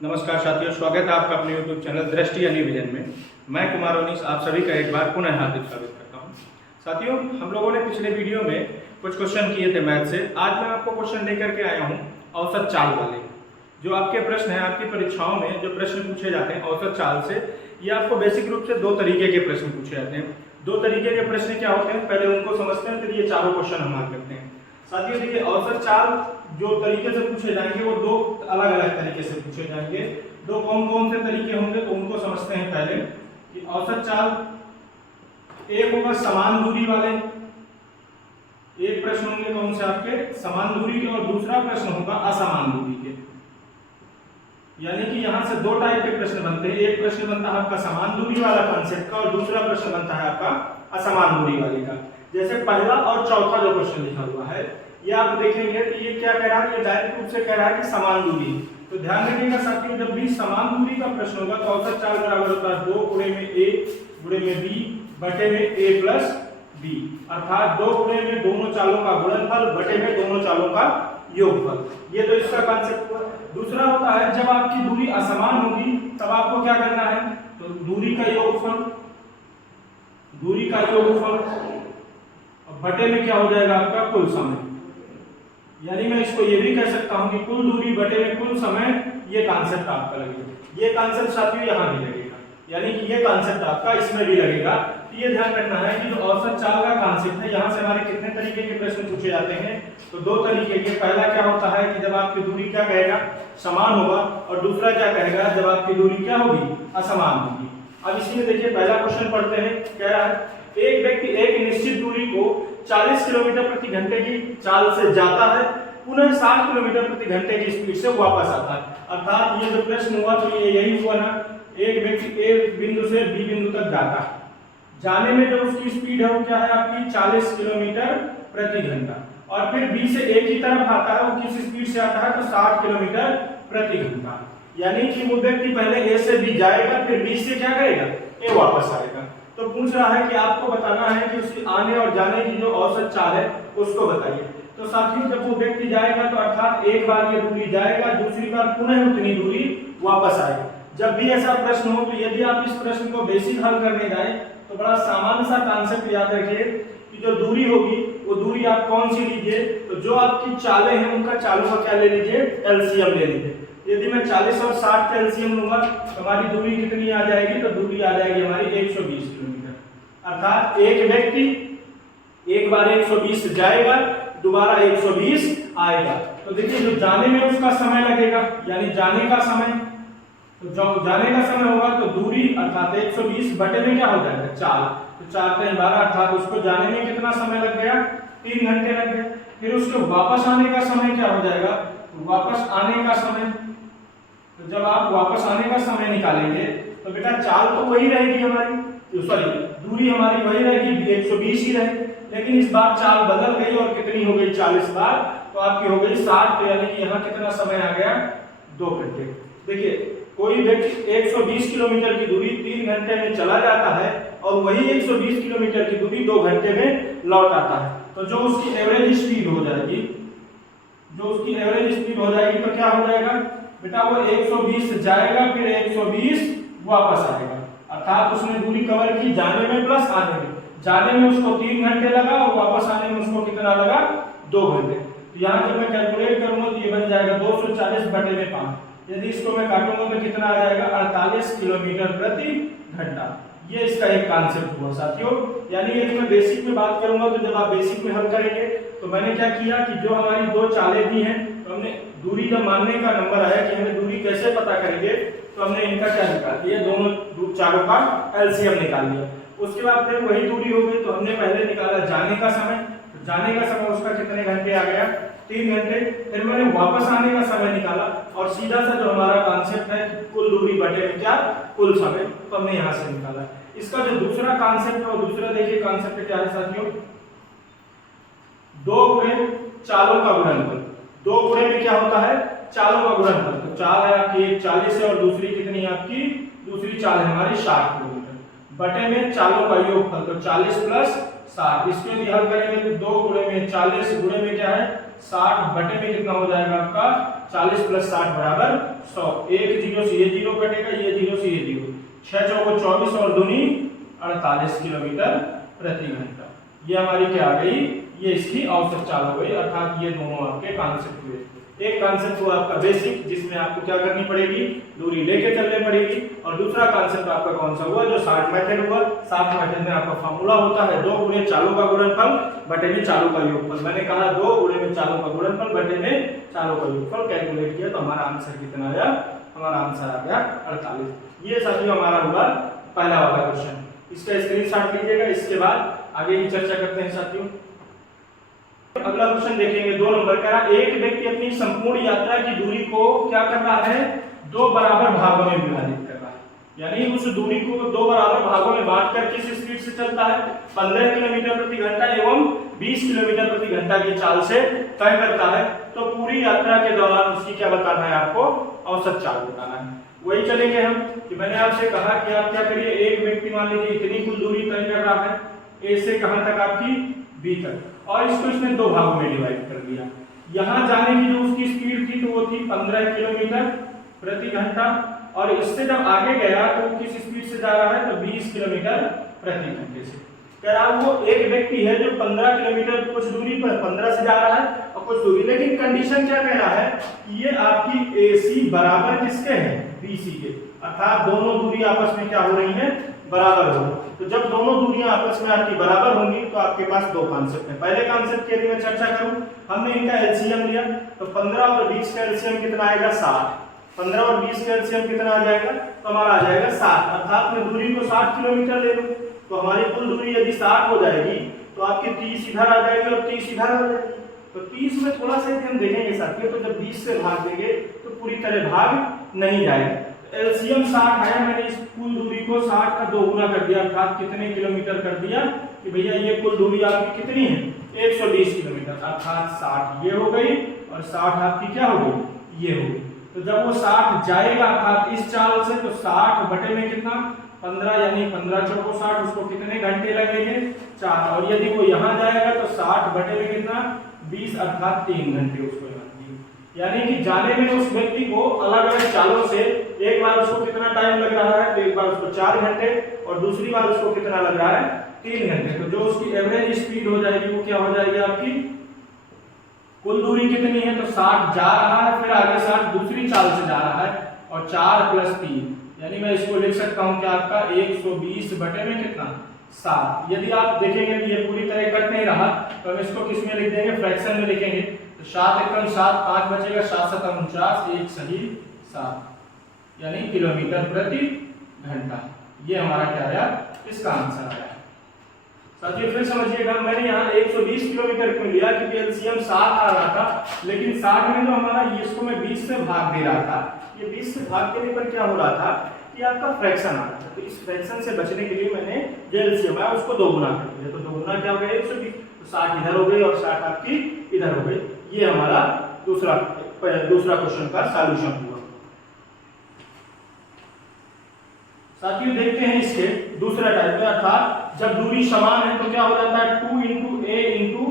नमस्कार साथियों, स्वागत है आपका अपने YouTube चैनल दृष्टि यानी विजन में। मैं कुमार ओनीस आप सभी का एक बार पुनः हार्दिक स्वागत करता हूं। साथियों, हम लोगों ने पिछले वीडियो में कुछ क्वेश्चन किए थे मैथ से। आज मैं आपको क्वेश्चन लेकर के आया हूं औसत चाल वाले। जो आपके प्रश्न हैं, आपकी परीक्षाओं में जो प्रश्न पूछे जाते हैं औसत चाल से, ये आपको बेसिक रूप से दो तरीके के प्रश्न पूछे जाते हैं। दो तरीके के प्रश्न क्या होते हैं, पहले उनको समझते हैं, फिर ये चारों क्वेश्चन हम हल करते हैं। साथियों देखिए, औसत चाल जो तरीके से पूछे जाएंगे वो दो अलग अलग तरीके से पूछे जाएंगे। दो कौन कौन से तरीके होंगे तो उनको समझते हैं पहले कि औसत चाल एक होगा समान दूरी वाले, एक प्रश्न होंगे कौन से आपके समान दूरी के, और दूसरा प्रश्न होगा असमान दूरी के। यानी कि यहां से दो टाइप के प्रश्न बनते हैं। एक प्रश्न बनता है आपका समान दूरी वाला कॉन्सेप्ट का, और दूसरा प्रश्न बनता है आपका असमान दूरी वाले का। जैसे पहला और चौथा जो क्वेश्चन लिखा हुआ है, ये आप देखेंगे कि ये क्या कह रहा है, ये डायरेक्ट रूप से कह रहा है कि समान दूरी। तो ध्यान रखिएगा साथियों, जब भी समान दूरी का प्रश्न होगा तो औसत चाल बराबर होता है 2 गुणे में a गुणे में b बटे में a प्लस b, अर्थात 2 गुणे में दोनों चालों का गुणनफल बटे में दोनों चालों का योगफल। ये तो इसका कांसेप्ट हुआ। दूसरा होता है जब आपकी दूरी असमान होगी तब आपको क्या करना है, तो दूरी का योगफल बटे में क्या हो जाएगा आपका कुल समय। यानी मैं इसको ये भी कह सकता हूं कि कुल दूरी बटे में कुल समय। ये कांसेप्ट आपका लगेगा। ये कांसेप्ट साथियों यहां भी लगेगा, यानी कि ये कांसेप्ट आपका इसमें भी लगेगा। तो ये ध्यान रखना है कि जो औसत चाल का कांसेप्ट है, यहां से हमारे कितने तरीके के प्रश्न पूछे जाते हैं, तो दो तरीके के। पहला क्या होता है कि जब आपकी दूरी क्या कहेगा, समान होगा, और दूसरा क्या कहेगा, जब आपकी दूरी क्या होगी, असमान होगी। अब इसी में देखिए पहला क्वेश्चन पढ़ते हैं। कह रहा है एक व्यक्ति एक निश्चित दूरी को 40 किलोमीटर प्रति घंटे की चाल से जाता है, पुनः 60 किलोमीटर प्रति घंटे की स्पीड से वापस आता है। अर्थात ये जो प्रश्न हुआ तो ये यही हुआ ना, एक व्यक्ति एक बिंदु से बी बिंदु तक जाता है। जाने में जो उसकी स्पीड है वो क्या है आपकी 40 किलोमीटर प्रति घंटा, और फिर बी से ए की तरफ आता है, वो किस स्पीड से आता है, तो 60 किलोमीटर प्रति घंटा। यानी कि वो व्यक्ति पहले ए से बी जाएगा, फिर बी से क्या करेगा, ए वापस आएगा। तो पूछ रहा है कि आपको बताना है कि उसकी आने और जाने की जो औसत चाल है उसको बताइए। तो साथियों जब वो व्यक्ति जाएगा तो अर्थात एक बार ये दूरी जाएगा, दूसरी बार पुनः उतनी दूरी वापस आएगा। जब भी ऐसा प्रश्न हो तो यदि आप इस प्रश्न को बेसिक हल करने जाए तो बड़ा सामान्य सा कांसेप्ट याद रखिए कि जो दूरी होगी वो दूरी आप कौन सी लीजिए, तो जो आपकी चालें हैं उनका चालों का क्या ले लीजिए, एलसीएम ले लीजिए। यदि मैं 40 और 60 का एलसीएम लूंगा तो हमारी दूरी कितनी आ जाएगी, तो दूरी आ जाएगी हमारी 120 किलोमीटर। अर्थात एक व्यक्ति एक बार 120 जाएगा, दोबारा 120 आएगा। तो देखिए जो जाने में उसका समय लगेगा, यानी जाने का समय, तो जो जाने का समय होगा तो दूरी अर्थात 120 बटे में क्या हो जाएगा 4, तो 4 × 12, अर्थात उसको जाने में कितना समय लग गया, 3 घंटे लग गए। फिर उसको वापस आने का समय क्या हो जाएगा, वापस आने का समय। तो जब आप वापस आने का समय निकालेंगे तो बेटा चाल तो वही रहेगी हमारी, सॉरी दूरी हमारी वही रहेगी, 120 ही रहेगी, लेकिन इस बार चाल बदल गई और कितनी हो गई 40 बार, तो आपकी हो गई 60। तो यानी कि यहाँ कितना समय आ गया, 2 घंटे। देखिए कोई व्यक्ति 120 किलोमीटर की दूरी 3 घंटे में चला जाता है और वही 120 किलोमीटर की दूरी 2 घंटे में लौट आता है। तो जो उसकी एवरेज स्पीड हो जाएगी, तो क्या हो जाएगा बेटा, वो 120 जाएगा फिर 120 वापस आएगा। अर्थात उसने दूरी कवर की जाने में प्लस आने में। जाने में उसको 3 घंटे लगा और वापस आने में उसको कितना लगा, 2 घंटे। तो यहाँ जब मैं कैलकुलेट करूंगा तो ये बन जाएगा 240 बटे में 5। यदि इसको मैं काटूंगा तो कितना आ जाएगा, 48 किलोमीटर प्रति घंटा। ये इसका एक कांसेप्ट हुआ साथियों। यानी यदि मैं बेसिक में बात करूंगा तो जब आप बेसिक में हल करेंगे तो मैंने क्या किया कि जो हमारी दो चालें दी हैं, तो हमने दूरी जब मानने का नंबर आया कि हमें दूरी कैसे पता करेंगे, तो हमने इनका क्या निकाल दिया, दोनों चालों का एलसीएम निकाल लिया। उसके बाद फिर वही दूरी हो गई तो हमने पहले निकाला जाने का समय। तो जाने का समय उसका कितने घंटे आ गया, 3 घंटे। फिर मैंने वापस आने का समय निकाला और सीधा सा जो हमारा कॉन्सेप्ट है कुल दूरी बटे में क्या, कुल समय, तो हमने यहाँ से निकाला। इसका जो दूसरा कॉन्सेप्ट है वो दूसरा देखिए कॉन्सेप्ट क्या है साथियों, 2 गुणे चालों का गुणनफल। 2 गुणे में क्या होता है, चालों का गुणनफल। तो चाल है आपकी एक 40 है और दूसरी कितनी है आपकी, दूसरी चाल है हमारी 60 किलोमीटर, बटे में चालों का योगफल। तो 40 प्लस 60, इसको यदि हल करेंगे तो 2 गुणे में 40 गुणे में क्या है 60 बटे में कितना हो जाएगा आपका 40 प्लस 60 बराबर 100। एक जीरो से ये जीरो कटेगा, ये जीरो से ये जीरो, 6 चौको 24 और दूनी 48 किलोमीटर प्रति घंटा। ये हमारी क्या आ गई, ये इसकी औसत चाल हो गई, अर्थात ये दोनों आपके कॉन्सेप्ट हुए। एक कॉन्सेप्ट हुआ आपका बेसिक, जिसमें आपको क्या करनी पड़ेगी, दूरी लेके चलने पड़ेगी, और दूसरा कॉन्सेप्ट आपका कौन सा हुआ, जो शॉर्ट मेथड हुआ। शॉर्ट मेथड में आपका फार्मूला होता है 2 गुणे चालों का गुणनफल बटे में चालों का योगफल। मैंने कहा 2 गुणे में चालों का गुणनफल बटे में चालों का योगफल कैलकुलेट किया तो हमारा आंसर कितना आया, हमारा आंसर आ गया 48। ये साथियों हमारा हुआ पहला वाला क्वेश्चन, इसका स्क्रीनशॉट लीजिएगा। इसके बाद आगे की चर्चा करते हैं साथियों। अगला क्वेश्चन देखेंगे 2 नंबर का। एक व्यक्ति अपनी संपूर्ण यात्रा की दूरी को क्या कर रहा है, 2 बराबर भागों में विभाजित कर रहा है, यानी उस दूरी को 2 बराबर भागों में बांट कर किस स्पीड से चलता है, 15 किलोमीटर प्रति घंटा एवं 20 किलोमीटर प्रति घंटा की चाल से तय करता है। तो पूरी यात्रा के दौरान उसकी क्या बताना है, आपको औसत चाल बताना है। वही चलेंगे हम कि मैंने आपसे कहा कि आप क्या करिए, एक व्यक्ति मान लीजिए इतनी कुल दूरी तय कर रहा है, ए से कहां तक, आपकी बी तक, और इसको इसने 2 भागों में डिवाइड कर दिया। यहां जाने की जो उसकी स्पीड थी तो वो थी 15 किलोमीटर प्रति घंटा, और इससे जब आगे गया तो वो किस स्पीड से जा रहा है, तो 20 किलोमीटर प्रति घंटे से। कह रहा वो एक व्यक्ति है जो 15 किलोमीटर कुछ दूरी पर 15 से जा रहा है और कुछ दूरी, लेकिन कंडीशन क्या कह रहा है, ये आपकी AC बराबर किसके है, BC के, अर्थात दोनों दूरी आपस में क्या हो रही है, बराबर हो। तो जब दोनों दूरियां आपस में आपकी बराबर होंगी तो आपके पास 2 कॉन्सेप्ट हैं। पहले कॉन्सेप्ट के लिए मैं चर्चा करूं, हमने इनका एलसीएम लिया तो 15 और 20 का एलसीएम कितना आएगा, 60। 15 और 20 का एलसीएम कितना आ जाएगा, तो हमारा आ जाएगा 60, अर्थात मैं दूरी को 60 किलोमीटर ले लूं तो हमारी कुल दूरी यदि 60 हो जाएगी तो आपकी 30 इधर आ जाएगी और 30 इधर आ जाएगी। तो 30 में थोड़ा सा हम देखेंगे साथियों, तो जब 20 से भाग देंगे तो पूरी तरह भाग नहीं जाएगा। एलसीएम 60 आया, मैंने इस कुल दूरी को 60 का 2 गुना कर दिया, अर्थात कितने किलोमीटर कर दिया कि भैया ये कुल दूरी आपकी कितनी है, 120 किलोमीटर, अर्थात 60 ये हो गई और 60 आपकी क्या हो गई, ये हो गई। तो जब वो 60 जाएगा अर्थात इस चाल से, तो 60 बटे में कितना, 15, यानी 15 चौको 60, उसको कितने घंटे लगेंगे, 4, और यदि वो यहाँ जाएगा तो 60 बटे में कितना, 20, अर्थात 3 घंटे उसको लगेंगे। यानी कि जाने में उस व्यक्ति को अलग अलग चालों से एक बार उसको कितना टाइम लग रहा है, तो एक बार उसको 4 घंटे और दूसरी बार उसको कितना लग रहा है, 3 घंटे। तो जो उसकी एवरेज स्पीड हो जाएगी वो क्या हो जाएगी, आपकी कुल दूरी कितनी है, तो 60 जा रहा है, फिर आगे 60 दूसरी चाल से जा रहा है, और 4 + 3, यानी मैं इसको लिख सकता हूं कि आपका 120 बटे में कितना, 7। यदि आप देखेंगे कि ये पूरी तरह कट नहीं रहा तो हम इसको किस में लिख देंगे, फ्रैक्शन में लिखेंगे। तो 7 एकम 7, 5 बचेगा, 7 7 49, 1 सही 7, यानी किलोमीटर प्रति घंटा। ये हमारा क्या आया, इसका आंसर आया। साथियों फिर समझिएगा, मैंने यहाँ 120 किलोमीटर क्यों लिया, क्योंकि एलसीएम 7 आ रहा था, लेकिन 60 में जो हमारा इसको मैं 20 से भाग दे रहा था, ये 20 से भाग देने पर क्या हो रहा था कि आपका फ्रैक्शन आ रहा था। तो इस फ्रैक्शन से बचने के लिए मैंने जो एलसीएम है उसको 2 गुना कर दिया। तो 2 गुना क्या हो गया, 120, तो 60 इधर हो गई और 60 आपकी इधर हो गई। ये हमारा दूसरा क्वेश्चन का सॉल्यूशन हुआ। साथियों देखते हैं इसके दूसरा टाइप में, अर्थात जब दूरी समान है तो क्या हो जाता है, 2 × A ×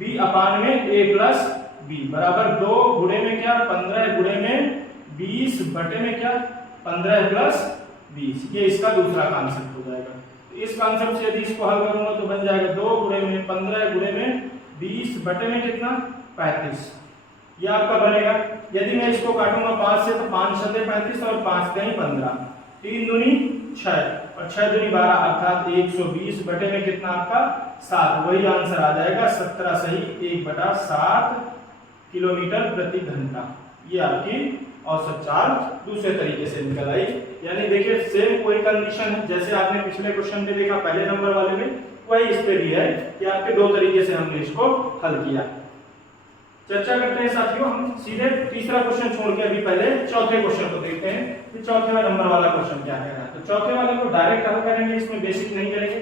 B अपान में A + B बराबर 2 गुणे में क्या, 15 गुणे में 20 बटे में क्या, 15 + 20। ये इसका दूसरा कॉन्सेप्ट हो जाएगा। तो इस कॉन्सेप्ट से यदि इसको हल करूंगा तो बन जाएगा 2 गुणे में 15 गुणे में 20 बटे में कितना, 35। ये आपका बनेगा। यदि मैं इसको काटूंगा 5 से तो 5 × 7 = 35 और 5 × 15, 3 दूनी 6 और 6 दूनी 12, अर्थात 120 बटे में कितना आपका, 7। वही आंसर आ जाएगा 17 सही 1/7 किलोमीटर प्रति घंटा। ये आपकी औसत चाल दूसरे तरीके से निकल आई। यानी देखिए सेम कोई कंडीशन है जैसे आपने पिछले क्वेश्चन में देखा पहले नंबर वाले में, वही इस पे भी है कि आपके 2 तरीके से हमने इसको हल किया। चर्चा करते हैं साथियों, हम सीधे तीसरा क्वेश्चन छोड़ के अभी पहले चौथे क्वेश्चन को देखते हैं कि चौथे नंबर वाला क्वेश्चन क्या कह रहा है। तो चौथे वाले को डायरेक्ट हल करेंगे, इसमें बेसिक नहीं करेंगे।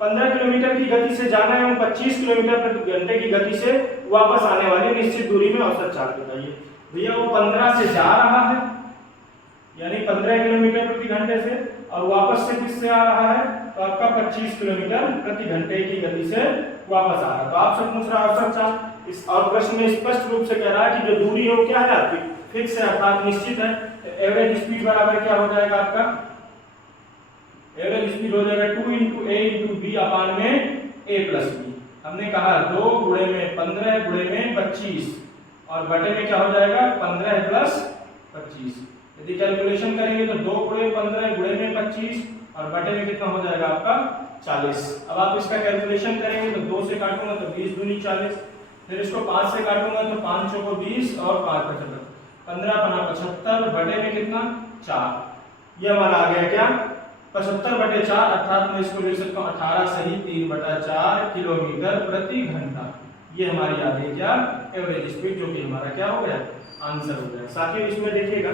15 किलोमीटर की गति से जाना है और 25 किलोमीटर प्रति घंटे की गति से वापस आने वाली निश्चित दूरी में औसत चाल बताइए। भैया वो 15 से जा रहा है, यानी 15 किलोमीटर प्रति घंटे से, और वापस से किससे आ रहा है, तो आपका 25 किलोमीटर प्रति घंटे की गति से वापस आ रहा है। तो आपसे पूछ रहा है औसत चाल, इस और प्रश्न में स्पष्ट रूप से कह रहा है कि जो दूरी हो क्या है आपकी फिक्स है अर्थात निश्चित है। एवरेज स्पीड बराबर क्या हो जाएगा आपका, एवरेज स्पीड हो जाएगा 2 × a × b अपान में a + b। हमने कहा 2 गुणे में 15 गुणे में 25 और बटे में क्या हो जाएगा 15 + 25। यदि कैलकुलेशन करेंगे तो 2 गुणे 15 गुणे में 25 और बटे में कितना हो जाएगा आपका 40। अब आप इसका कैलकुलेशन करेंगे तो 2 से काटूंगा तो 20 दूनी 40, फिर इसको 5 से काटूंगा तो 5 चौको 20 और 5 75, 15 × 75 बटे में कितना 4। ये हमारा आ गया क्या 75/4 अर्थात मैं इसको लिख सकता हूँ 18 सही 3/4 किलोमीटर प्रति घंटा। ये हमारी आ गई क्या एवरेज स्पीड, जो कि हमारा क्या हो गया आंसर हो गया। साथियों इसमें देखिएगा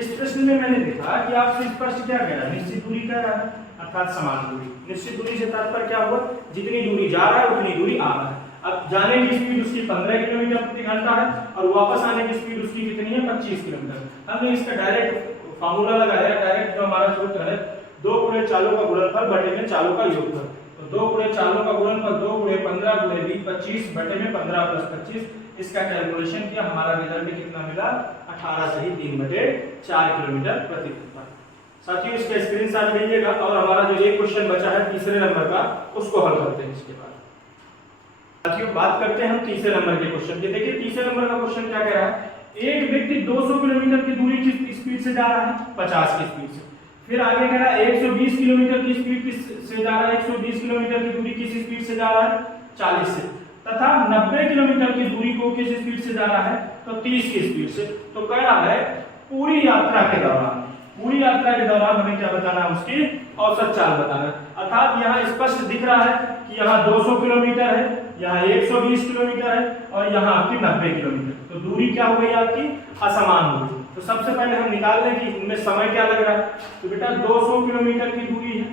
इस प्रश्न में मैंने देखा कि आपसे स्पष्ट क्या कह रहा है, निश्चित दूरी कह रहा है अर्थात समान दूरी। निश्चित दूरी से तात्पर्य क्या हुआ, जितनी दूरी जा रहा है उतनी दूरी आ रहा है। अब जाने की स्पीड उसकी 15 किलोमीटर प्रति घंटा है और वापस आने की स्पीड उसकी कितनी है 25 किलोमीटर। हमने इसका डायरेक्ट फार्मूला लगाया, डायरेक्ट जो हमारा सूत्र है 2 × चालों का गुणनफल बटे में चालों का योगफल। तो 2 × चालों का गुणनफल 2 × 15 × 20 25 बटे में 15 + 25। इसका कैलकुलेशन किया, हमारा रिजल्ट कितना मिला 18 सही 3/4 किलोमीटर प्रति घंटा। साथियों इसका स्क्रीनशॉट लीजिएगा और हमारा जो एक क्वेश्चन बचा है तीसरे नंबर का उसको हल करते हैं। इसके बाद साथियों बात करते हैं हम तीसरे नंबर के क्वेश्चन की। देखिए तीसरे नंबर का क्वेश्चन क्या कह रहा है, एक व्यक्ति 200 किलोमीटर की दूरी की स्पीड से जा रहा है 50 की स्पीड से, फिर आगे कह रहा है 120 किलोमीटर की स्पीड से जा रहा है, 120 किलोमीटर की दूरी किस स्पीड से जा रहा है 40 से, तथा 90 किलोमीटर की दूरी को किस स्पीड से जा रहा है तो 30 की स्पीड से। तो कह रहा है पूरी यात्रा के दौरान हमें क्या बताना है, उसकी औसत चाल बताना है। अर्थात यहाँ स्पष्ट दिख रहा है कि यहाँ 200 किलोमीटर है, यहाँ 120 किलोमीटर है और यहाँ आपकी 90 किलोमीटर। तो दूरी क्या हो गई आपकी असमान हो गई। तो सबसे पहले हम निकाल लें कि इनमें समय क्या लग रहा है। तो बेटा 200 किलोमीटर की दूरी है,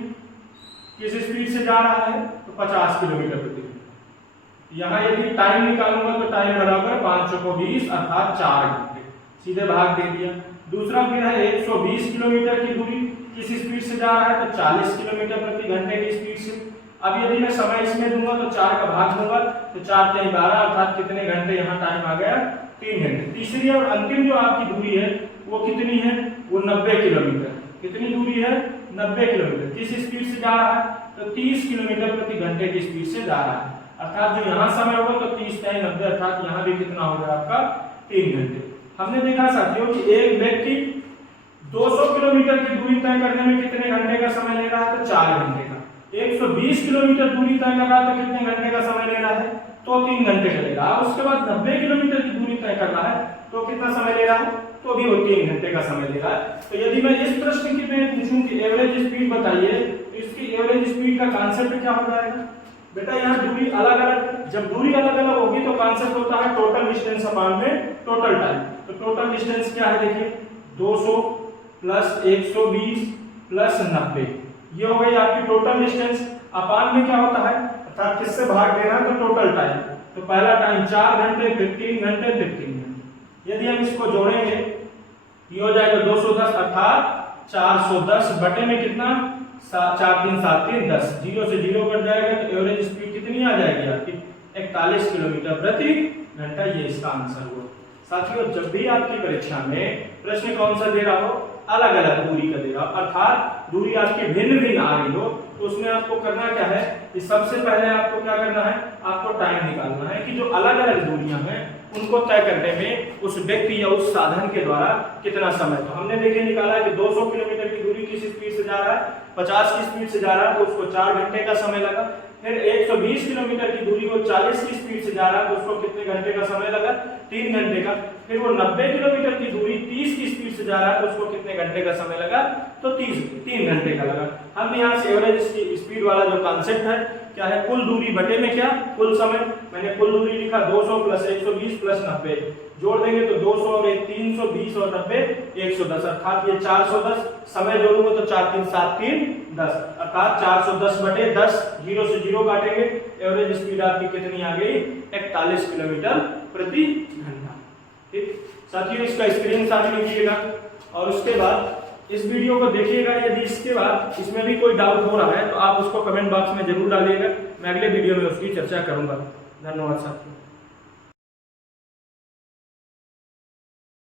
किस स्पीड से जा रहा है तो 50 किलोमीटर प्रति घंटा। यहाँ यदि टाइम निकालूंगा तो टाइम बराबर 5 चौको 20 अर्थात 4 घंटे, सीधे भाग दे दिया। दूसरा फिर है 120 किलोमीटर की दूरी किस स्पीड से जा रहा है तो 40 किलोमीटर प्रति घंटे की स्पीड से। अब यदि मैं समय इसमें दूंगा तो 4 का भाग दूंगा तो 4 × 12 अर्थात कितने घंटे, यहाँ टाइम आ गया 3 घंटे। तीसरी और अंतिम जो आपकी दूरी है वो कितनी है, वो 90 किलोमीटर। कितनी दूरी है 90 किलोमीटर। किस स्पीड से जा रहा है तो 30 किलोमीटर प्रति घंटे की स्पीड से जा रहा है। अर्थात जो यहाँ समय होगा तो 30 × 90 अर्थात यहाँ भी कितना होगा आपका 3 घंटे। हमने देखा साथियों कि एक व्यक्ति 200 किलोमीटर की दूरी तय करने में कितने घंटे का समय ले रहा है तो 4 घंटे का। 120 किलोमीटर दूरी तय कर रहा है तो कितने घंटे का समय ले रहा है तो 3 घंटे का ले रहा है। उसके बाद 90 किलोमीटर की दूरी तय कर रहा है तो कितना समय ले रहा है तो भी वो 3 घंटे का समय ले रहा है। तो यदि मैं इस प्रश्न की मैं पूछूं कि एवरेज स्पीड बताइए तो इसकी एवरेज स्पीड का कांसेप्ट क्या हो जाएगा। बेटा यहाँ दूरी अलग अलग, जब दूरी अलग अलग होगी तो कांसेप्ट होता है टोटल डिस्टेंस अपान में टोटल टाइम। तो टोटल डिस्टेंस क्या है देखिए 200 + 120 + 90, ये हो गई आपकी टोटल डिस्टेंस। अपान में क्या होता है अर्थात किससे भाग देना तो टोटल टाइम। तो पहला टाइम 4 घंटे, फिर 3 घंटे, फिर 3 घंटे। यदि हम इसको जोड़ेंगे ये हो जाएगा 210 अर्थात 410 बटे में कितना 4 3 7 3 10, 0 से 0 कट जाएगा तो एवरेज स्पीड कितनी आ जाएगी आपकी 41 किलोमीटर प्रति घंटा। ये इसका आंसर हुआ। साथियों जब भी आपकी परीक्षा में प्रश्न कौन सा दे रहा हो अलग अलग दूरी का दे रहा हो अर्थात दूरी आपकी भिन्न भिन्न आ रही हो तो उसमें आपको करना क्या है कि सबसे पहले आपको क्या करना है, आपको टाइम निकालना है कि जो अलग अलग दूरियां हैं उनको तय करने में उस व्यक्ति या उस साधन के द्वारा कितना समय। तो हमने देखिए निकाला कि 200 किलोमीटर की दूरी किस स्पीड से जा रहा है 50 की स्पीड से जा रहा है तो उसको 4 घंटे का समय लगा। फिर 120 किलोमीटर की दूरी को 40 की स्पीड से जा रहा है तो उसको कितने घंटे का समय लगा 3 घंटे का। फिर वो 90 किलोमीटर की दूरी 30 की स्पीड से जा रहा है तो उसको कितने घंटे का समय लगा तो 3 घंटे का लगा। हम यहाँ से एवरेज स्पीड वाला जो कॉन्सेप्ट है क्या है कुल दूरी बटे में क्या कुल समय। मैंने कुल दूरी लिखा 200 + 120 + 90, जोड़ देंगे तो 200 और 320 और 90 110 अर्थात ये 410। समय जोड़ूंगा तो 4 3 7 3 10 अर्थात 410 बटे 10, 0 से 0 काटेंगे एवरेज स्पीड आपकी कितनी आ गई 41 किलोमीटर प्रति घंटा। ठीक साथियों इसका स्क्रीनशॉट लीजिएगा और उसके बाद इस वीडियो को देखिएगा। यदि इसके बाद इसमें भी कोई डाउट हो रहा है तो आप उसको कमेंट बॉक्स में जरूर डालिएगा, मैं अगले वीडियो में उसकी चर्चा करूंगा। धन्यवाद साथियों।